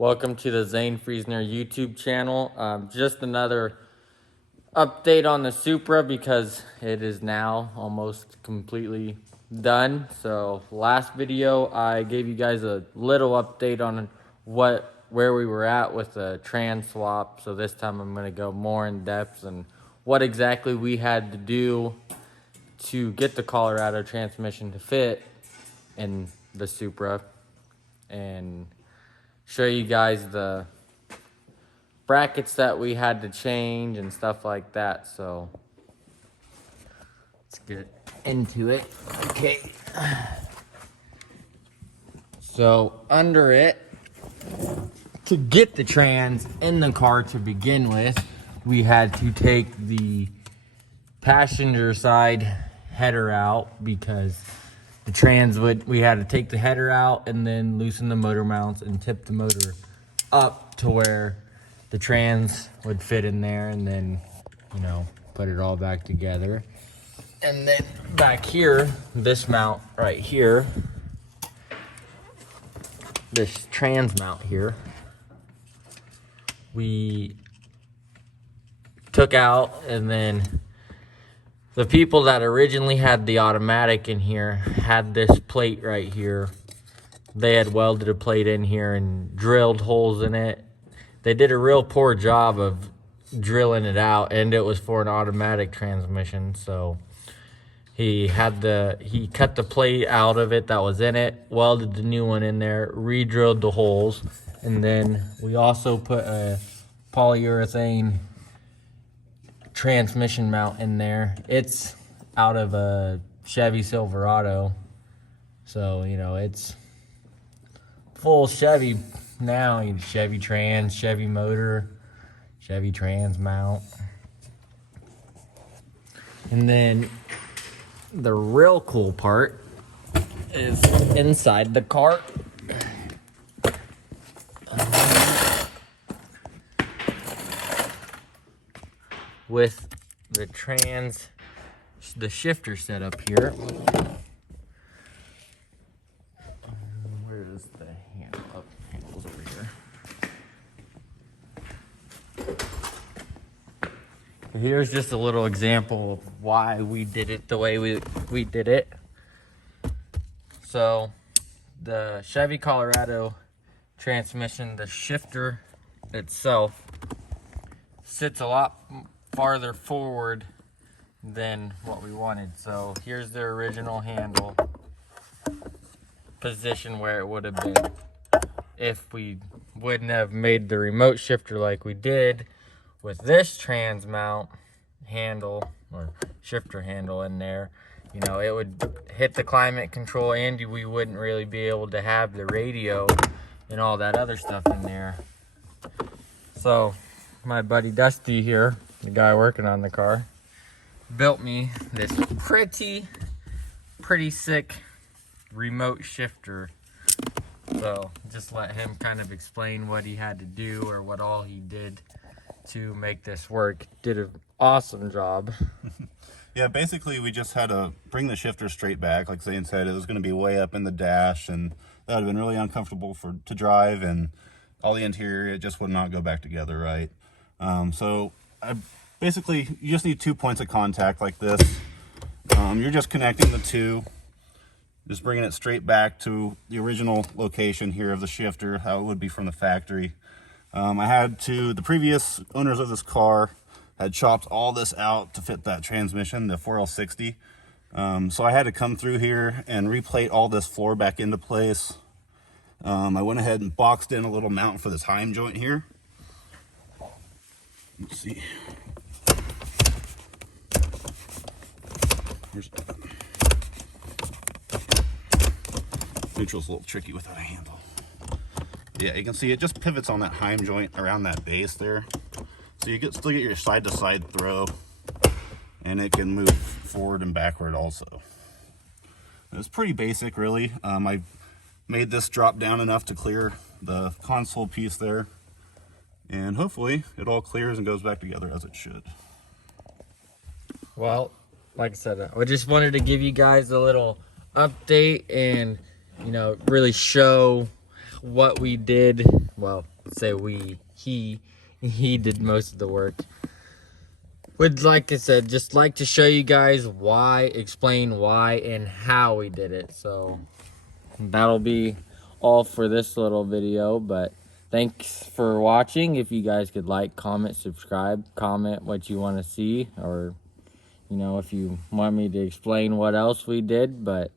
Welcome to the Zane Friesner YouTube channel. Just another update on the Supra because it is now almost completely done. So last video I gave you guys a little update on where we were at with the trans swap. So this time I'm going to go more in depth and what exactly we had to do to get the Colorado transmission to fit in the Supra and show you guys the brackets that we had to change and stuff like that. So let's get into it. Okay, so under it, to get the trans in the car to begin with, we had to take the passenger side header out because the trans we had to take the header out and then loosen the motor mounts and tip the motor up to where the trans would fit in there, and then, you know, put it all back together. And then back here, this mount right here, this trans mount here, we took out, and then the people that originally had the automatic in here had this plate right here. They had welded a plate in here and drilled holes in it. They did a real poor job of drilling it out, and it was for an automatic transmission. So he cut the plate out of it that was in it, welded the new one in there, re-drilled the holes, and then we also put a polyurethane transmission mount in there. It's out of a Chevy Silverado, so you know it's full Chevy now. Chevy trans, Chevy motor, Chevy trans mount. And then the real cool part is inside the cart. With the shifter set up here. Where is the handle? Oh, handle's over here. Here's just a little example of why we did it the way we did it. So the Chevy Colorado transmission, the shifter itself sits a lot farther forward than what we wanted. So here's the original handle position where it would have been if we wouldn't have made the remote shifter like we did with this trans mount handle or shifter handle in there. You know, it would hit the climate control and we wouldn't really be able to have the radio and all that other stuff in there. So my buddy Dusty here, the guy working on the car, built me this pretty sick remote shifter. So just let him kind of explain what he had to do or what all he did to make this work. Did an awesome job. Yeah, basically we just had to bring the shifter straight back. Like Zane said, it was going to be way up in the dash, and that would have been really uncomfortable to drive, and all the interior, it just would not go back together right. So basically you just need 2 points of contact like this. You're just connecting the two, just bringing it straight back to the original location here of the shifter, how it would be from the factory. The previous owners of this car had chopped all this out to fit that transmission, the 4L60. So I had to come through here and replate all this floor back into place. I went ahead and boxed in a little mount for this Heim joint here. Let's see. Neutral's a little tricky without a handle. Yeah, you can see it just pivots on that Heim joint around that base there. So you still get your side-to-side throw, and it can move forward and backward also. It's pretty basic, really. I made this drop down enough to clear the console piece there, and hopefully it all clears and goes back together as it should. Well, like I said, I just wanted to give you guys a little update and, you know, really show what we did well, say he did most of the work. Would, like I said, just like to show you guys why, explain why and how we did it. So that'll be all for this little video, but thanks for watching. If you guys could like, comment, subscribe, comment what you want to see, or, you know, if you want me to explain what else we did. But